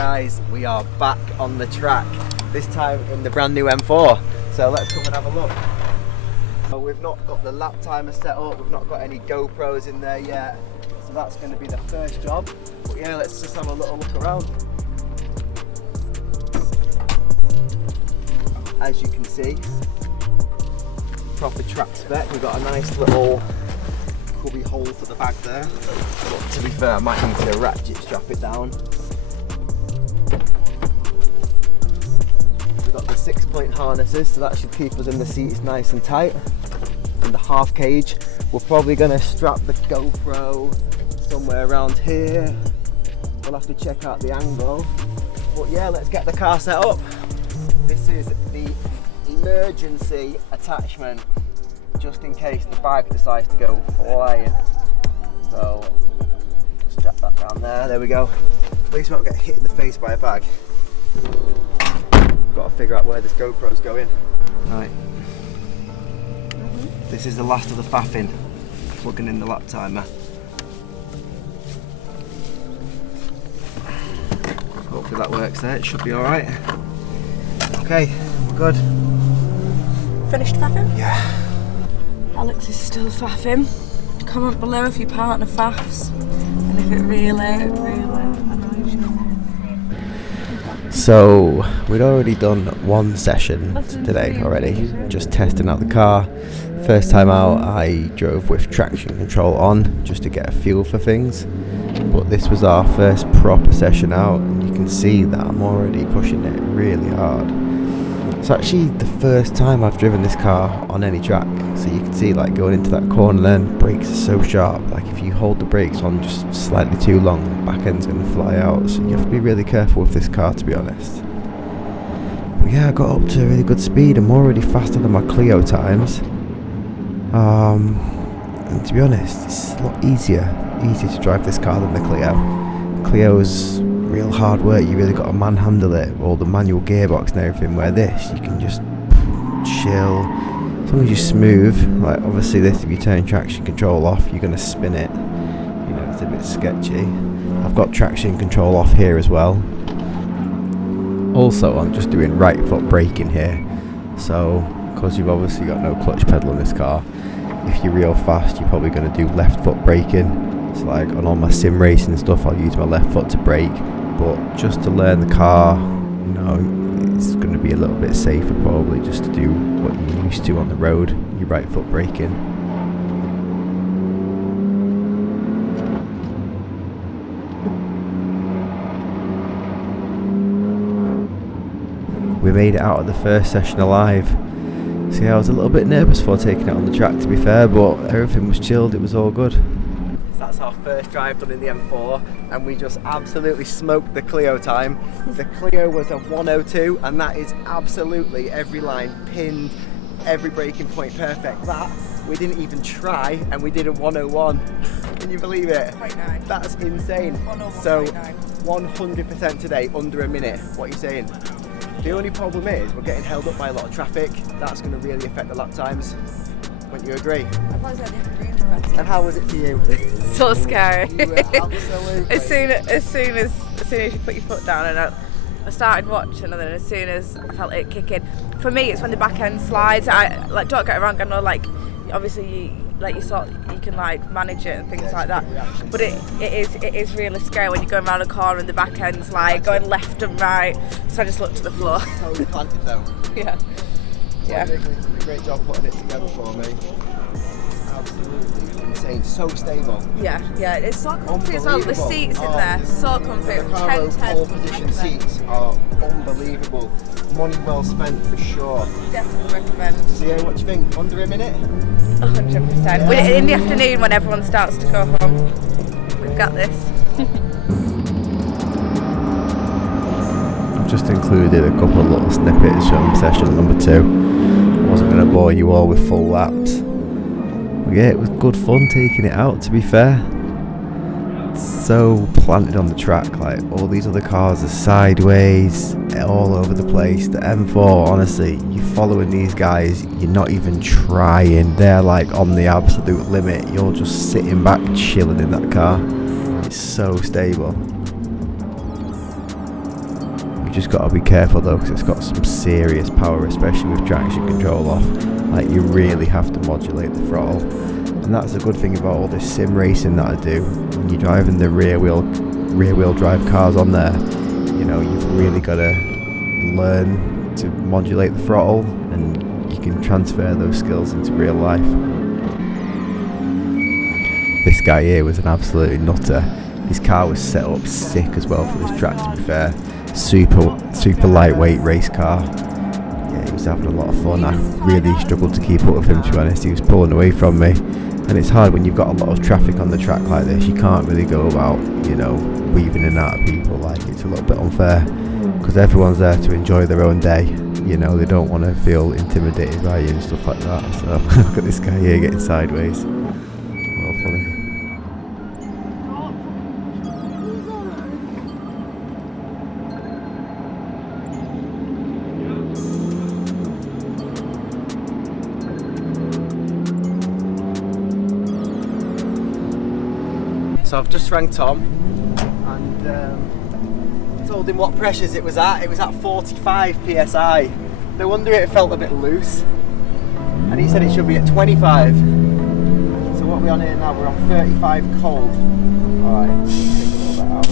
guys, we are back on the track, this time in the brand new M4, so let's come and have a look. Well, we've not got the lap timer set up, we've not got any GoPros in there yet, so that's going to be the first job. But yeah, let's just have a little look around. As you can see, proper track spec. We've got a nice little cubby hole for the bag there, but to be fair, I might need to ratchet strap it down. We've got the 6-point harnesses, so that should keep us in the seats nice and tight. And the half cage, we're probably going to strap the GoPro somewhere around here. We'll have to check out the angle, but yeah, let's get the car set up. This is the emergency attachment, just in case the bag decides to go flying. So strap that down there. There we go. At least we won't get hit in the face by a bag. Got to figure out where this GoPro's going. Right. This is the last of the faffing. Plugging in the lap timer. Hopefully that works there. It should be all right. Okay, we're good. Finished faffing? Yeah. Alex is still faffing. Comment below if your partner faffs and if it really annoys you. So we'd already done one session today already, just testing out the car. First time out I drove with traction control on just to get a feel for things, but this was our first proper session out and you can see that I'm already pushing it really hard. It's actually the first time I've driven this car on any track, so you can see like going into that corner then, brakes are so sharp, like if you hold the brakes on just slightly too long, the back end's going to fly out, so you have to be really careful with this car, to be honest. But yeah, I got up to a really good speed. I'm already faster than my Clio times, and to be honest, it's a lot easier to drive this car than the Clio. Clio's real hard work, you really got to manhandle it, all the manual gearbox and everything, where this you can just chill as long as you're smooth. Like obviously this, if you turn traction control off you're going to spin it, you know, it's a bit sketchy. I've got traction control off here as well. Also I'm just doing right foot braking here, so because you've obviously got no clutch pedal in this car, if you're real fast you're probably going to do left foot braking. So like on all my sim racing stuff I'll use my left foot to brake, but just to learn the car, you know, it's going to be a little bit safer probably just to do what you're used to on the road, your right foot braking. We made it out of the first session alive. So yeah, I was a little bit nervous for taking it on the track, to be fair, but everything was chilled, it was all good. That's our first drive done in the M4 and we just absolutely smoked the Clio time. The Clio was a 102 and that is absolutely every line pinned, every braking point perfect. That we didn't even try and we did a 101. Can you believe it? 0.9. That's insane. So 100% today, under a minute. What are you saying? The only problem is we're getting held up by a lot of traffic. That's going to really affect the lap times. Wouldn't you agree? And how was it for you? So scary. You were absolutely... as soon as you put your foot down, and I started watching, and then as soon as I felt it kick in, for me it's when the back end slides. I like, don't get it wrong, I know like obviously you can like manage it and things like that, but it is really scary when you're going around a corner and the back end's like going left and right. So I just looked at the floor. Totally planted though. Yeah. Yeah. Did a great job putting it together for me. Absolutely insane, so stable. Yeah, it's so comfy as well. The seats in there, so comfy. The Caro pole position seats are unbelievable. Money well spent for sure. Definitely recommend. So yeah, what do you think? Under a minute? 100%. Yeah. In the afternoon when everyone starts to go home, we've got this. I've just included a couple of little snippets from session number 2. I wasn't going to bore you all with full laps. But yeah, it was good fun taking it out, to be fair. It's so planted on the track, like all these other cars are sideways, all over the place. The M4, honestly, you're following these guys, you're not even trying. They're like on the absolute limit. You're just sitting back chilling in that car. It's so stable. You've just got to be careful though, because it's got some serious power, especially with traction control off. Like, you really have to modulate the throttle, and that's a good thing about all this sim racing that I do. When you're driving the rear wheel drive cars on there, you know, you've really got to learn to modulate the throttle, and you can transfer those skills into real life. This guy here was an absolute nutter. His car was set up sick as well for this track, to be fair. Super lightweight race car. Yeah, he was having a lot of fun. I really struggled to keep up with him, to be honest. He was pulling away from me, and it's hard when you've got a lot of traffic on the track like this. You can't really go about, you know, weaving in and out of people. Like, it's a little bit unfair, because everyone's there to enjoy their own day. You know, they don't want to feel intimidated by you and stuff like that. So look at this guy here getting sideways. Well, funny. So I've just rang Tom and told him what pressures it was at. It was at 45 psi. No wonder it felt a bit loose. And he said it should be at 25. So what are we on here now? We're on 35 cold. Alright, take a little bit out.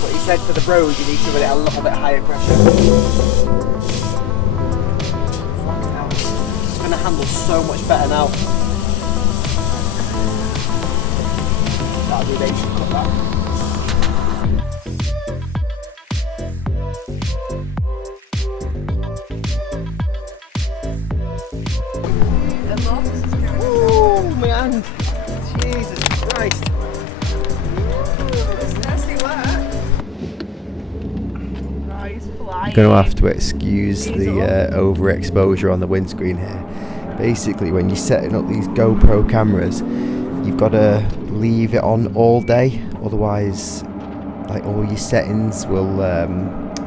But he said for the bros you need to run it a little bit higher pressure. Fucking hell. It's going to handle so much better now. That'll be amazing, cut that. Oh, my hand! Jesus Christ! It's nasty work. You're going to have to excuse the overexposure on the windscreen here. Basically, when you're setting up these GoPro cameras, you've got to leave it on all day, otherwise like all your settings will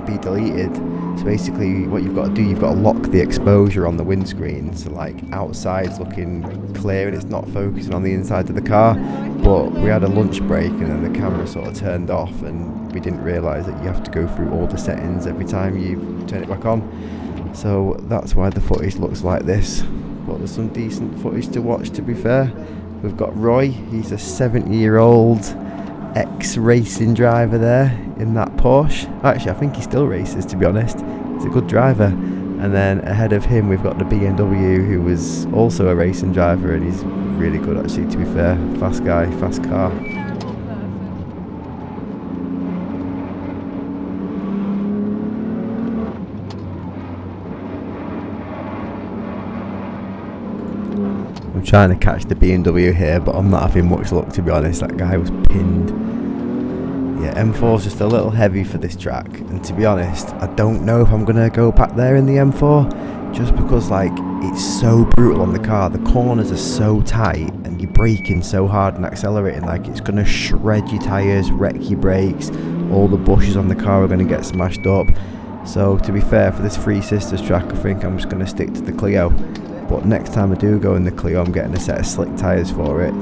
be deleted. So basically what you've got to do, you've got to lock the exposure on the windscreen, so like outside's looking clear and it's not focusing on the inside of the car. But we had a lunch break and then the camera sort of turned off, and we didn't realise that you have to go through all the settings every time you turn it back on. So that's why the footage looks like this, but there's some decent footage to watch, to be fair. We've got Roy, he's a 70-year-old ex-racing driver there in that Porsche. Actually, I think he still races, to be honest. He's a good driver. And then ahead of him we've got the BMW, who was also a racing driver, and he's really good actually, to be fair. Fast guy, fast car. I'm trying to catch the BMW here, but I'm not having much luck, to be honest. That guy was pinned. Yeah, M4's just a little heavy for this track, and to be honest, I don't know if I'm going to go back there in the M4, just because like it's so brutal on the car. The corners are so tight and you're braking so hard and accelerating, like it's going to shred your tyres, wreck your brakes. All the bushes on the car are going to get smashed up. So to be fair, for this Three Sisters track, I think I'm just going to stick to the Clio. But next time I do go in the Clio, I'm getting a set of slick tyres for it.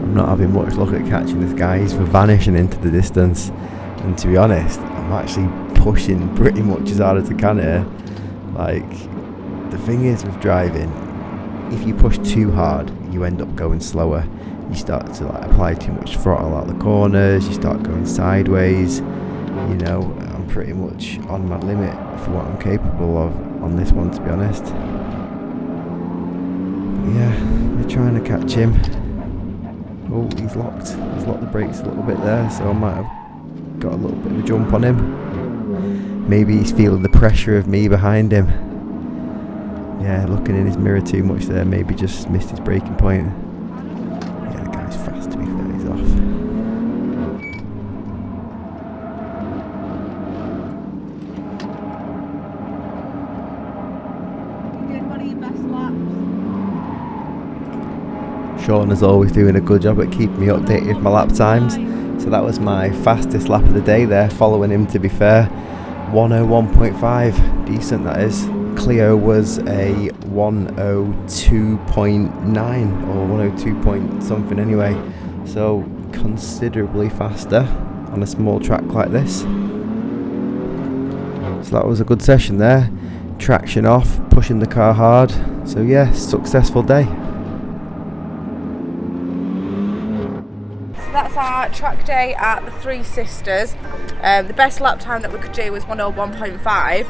I'm not having much luck at catching this guy. He's vanishing into the distance, and to be honest, I'm actually pushing pretty much as hard as I can here. Like, the thing is with driving, if you push too hard, you end up going slower. You start to like apply too much throttle out the corners, you start going sideways. You know, I'm pretty much on my limit for what I'm capable of on this one, to be honest. But yeah, we're trying to catch him. Oh, he's locked the brakes a little bit there, so I might have got a little bit of a jump on him. Maybe he's feeling the pressure of me behind him. Yeah, looking in his mirror too much there, maybe just missed his braking point. Yeah, the guy's fast, to be fair, he's off. You did one of your best laps. Sean is always doing a good job at keeping me updated with my lap times. So that was my fastest lap of the day there, following him, to be fair. 101.5, decent that is. Clio was a 102.9 or 102 point something anyway, so considerably faster on a small track like this. So that was a good session there, traction off, pushing the car hard, so yeah, successful day. So that's our track day at the Three Sisters. The best lap time that we could do was 101.5.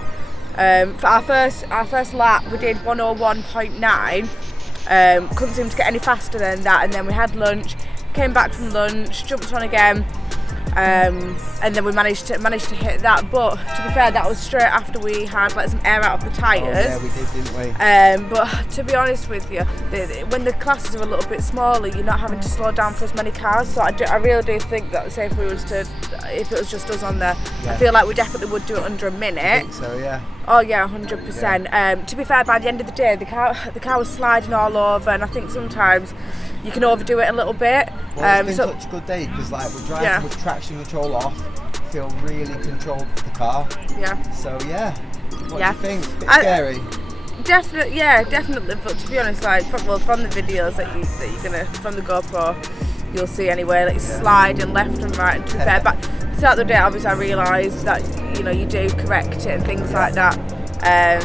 For our first lap we did 101.9. Couldn't seem to get any faster than that, and then we had lunch, came back from lunch, jumped on again, and then we managed to hit that. But to be fair, that was straight after we had let some air out of the tyres. Oh, yeah, we did, didn't we? But to be honest with you, when the classes are a little bit smaller, you're not having to slow down for as many cars. So I really do think that, say if it was just us on there, yeah, I feel like we definitely would do it under a minute. I think so, yeah. Oh yeah, 100%. Yeah. To be fair, by the end of the day, the car was sliding all over, and I think sometimes you can overdo it a little bit. Well, it's been such a good day because like we're driving with traction control off, feel really controlled with the car. Yeah. So yeah, what do you think? Bit scary. Definitely. But to be honest, like from the videos that you're gonna from the GoPro, you'll see anyway, like sliding left and right. And to be fair, but throughout the day, obviously, I realised that you do correct it and things like that.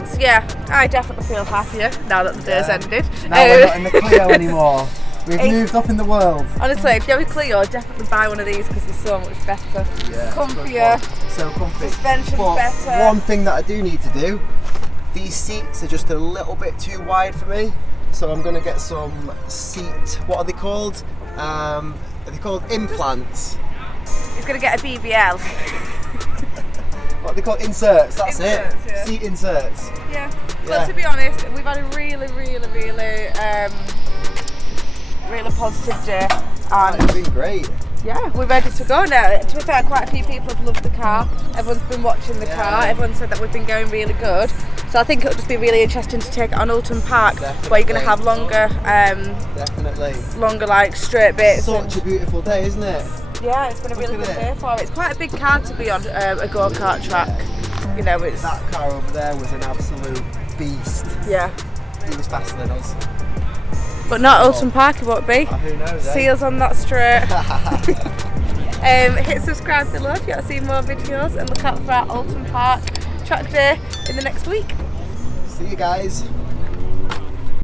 So yeah, I definitely feel happier now that the day's ended. Now we're not in the Clio anymore. We've moved up in the world. Honestly, if you have a Clio, definitely buy one of these because they're so much better. Yeah, comfier, so comfy. Suspension's better. One thing that I do need to do, these seats are just a little bit too wide for me. So I'm going to get some seat, what are they called? Are they called implants? He's going to get a BBL. What are they called? Inserts, that's Inserts, it. yeah. Seat inserts. Yeah. But to be honest, we've had a really positive day. And It's been great. yeah, we're ready to go now. To be fair, quite a few people have loved the car. Everyone's been watching the car. Everyone said that we've been going really good. So I think it'll just be really interesting to take it on Alton Park, where you're going to have longer, longer like straight bits. Such a beautiful day, isn't it? Yeah, it's been a really good day for it. It's quite a big car to be on a go-kart track. You know, it's that car over there was an absolute beast. Yeah. He was faster than us. But not Alton Park, it won't be. Who knows? See us on that straight. Hit subscribe below if you want to see more videos, and look out for our Alton Park track day in the next week. See you guys.